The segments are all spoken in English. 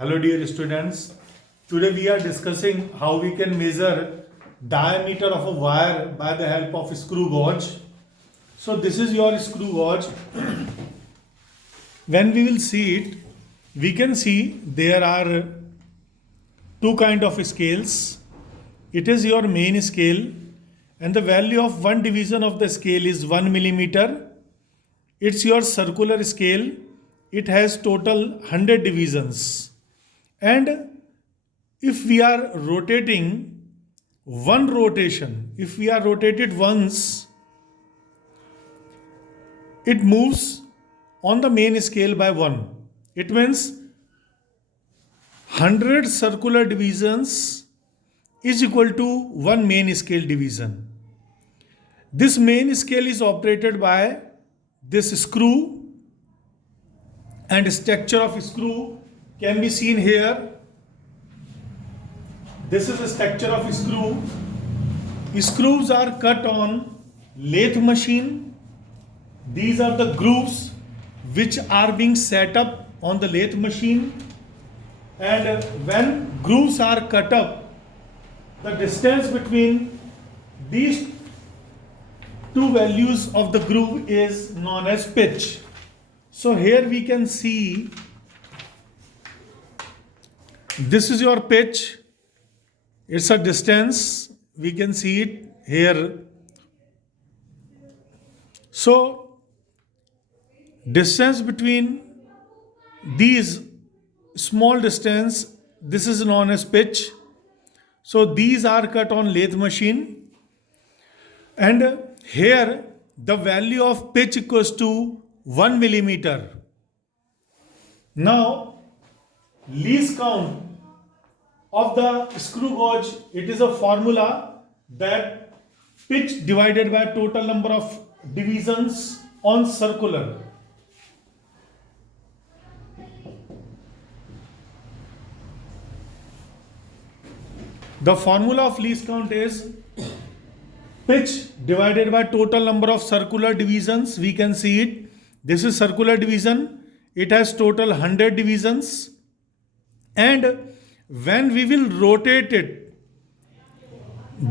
Hello dear students. Today we are discussing how we can measure diameter of a wire by the help of screw gauge. So this is your screw gauge. When we will see it, we can see there are two kind of scales. It is your main scale and the value of one division of the scale is 1 millimeter. It's your circular scale. It has total 100 divisions. And if we are rotating one rotation, if we are rotated once, it moves on the main scale by 1. It means 100 circular divisions is equal to one main scale division. This main scale is operated by this screw, and structure of screw can be seen here. This is the structure of screw. Screws are cut on lathe machine. These are the grooves which are being set up on the lathe machine. And when grooves are cut up, the distance between these two values of the groove is known as pitch. So here we can see this is your pitch. It's a distance. We can see it here. So distance between these small distance, this is known as pitch. So these are cut on lathe machine. And here the value of pitch equals to 1 millimeter. Now least count of the screw gauge, it is a formula that pitch divided by total number of divisions on circular. The formula of least count is pitch divided by total number of circular divisions. We can see it. This is circular division. It has total 100 divisions. And when we will rotate it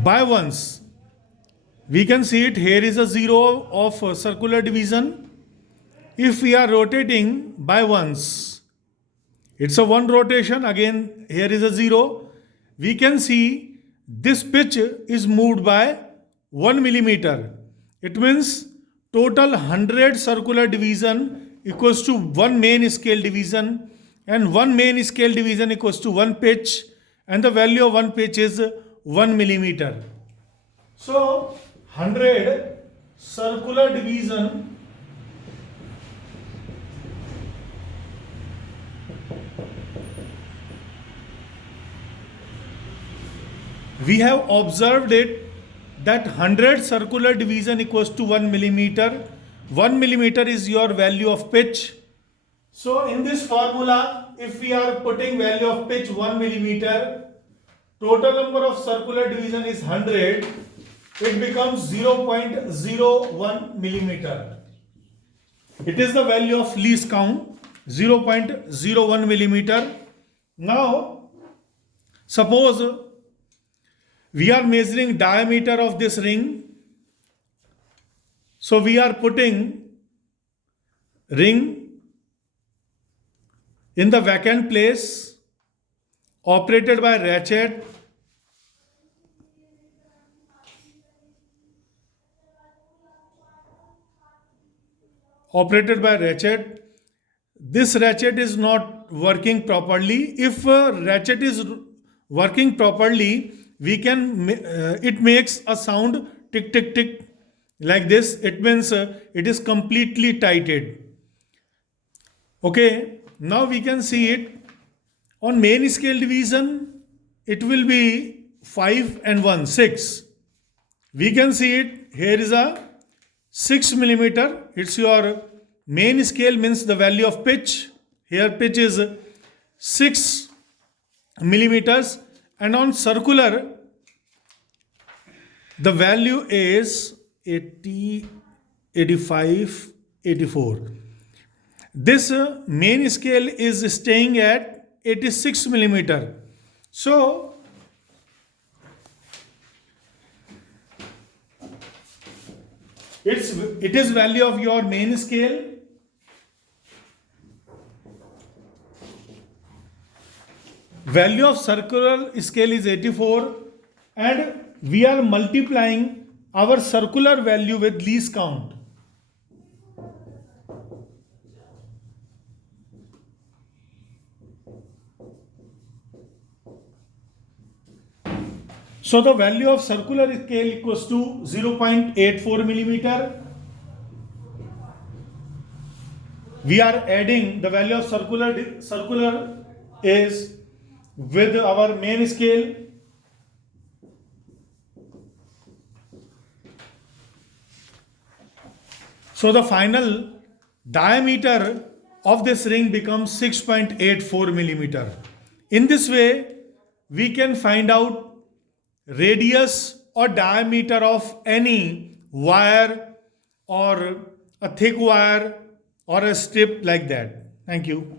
by ones, we can see it. Here is a 0 of circular division. If we are rotating by ones, it's a 1 rotation. Again, here is a 0. We can see this pitch is moved by 1 millimeter. It means total 100 circular division equals to one main scale division, and one main scale division equals to one pitch, and the value of one pitch is 1 millimeter. So 100 circular division we have observed it that 100 circular division equals to 1 millimeter. 1 millimeter is your value of pitch. So in this formula, if we are putting value of pitch 1 millimeter, total number of circular division is 100, it becomes 0.01 millimeter. It is the value of least count, 0.01 millimeter. Now, suppose we are measuring diameter of this ring. So we are putting ring in the vacant place, operated by ratchet. Operated by ratchet. This ratchet is not working properly. If a ratchet is working properly, we can it makes a sound tick tick tick like this. It means it is completely tighted. Okay, now we can see it on main scale division. It will be 5 and 1 6. We can see it. Here is a 6 millimeter. It's your main scale, means the value of pitch. Here pitch is 6 millimeters, and on circular the value is 80, 85, 84. This main scale is staying at 86 millimeter. So it is value of your main scale. Value of circular scale is 84, and we are multiplying our circular value with least count. So the value of circular scale equals to 0.84 millimeter. We are adding the value of circular is with our main scale. So the final diameter of this ring becomes 6.84 millimeter. In this way, we can find out radius or diameter of any wire or a thick wire or a strip like that. Thank you.